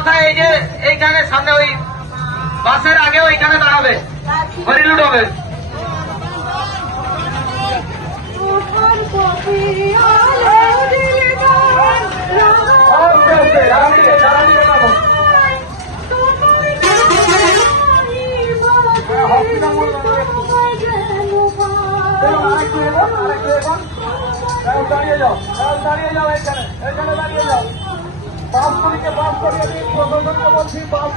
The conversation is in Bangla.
মাথায় এই যে এইখানে সামনে ওই বাসের আগে ওইখানে দাঁড়াবে, হরিলুট হবে। দাঁড়িয়ে যাও, দাঁড়িয়ে যাও, এখানে এখানে দাঁড়িয়ে যাও। বাস করিয়ে প্রশাসনকে বলছি, বাস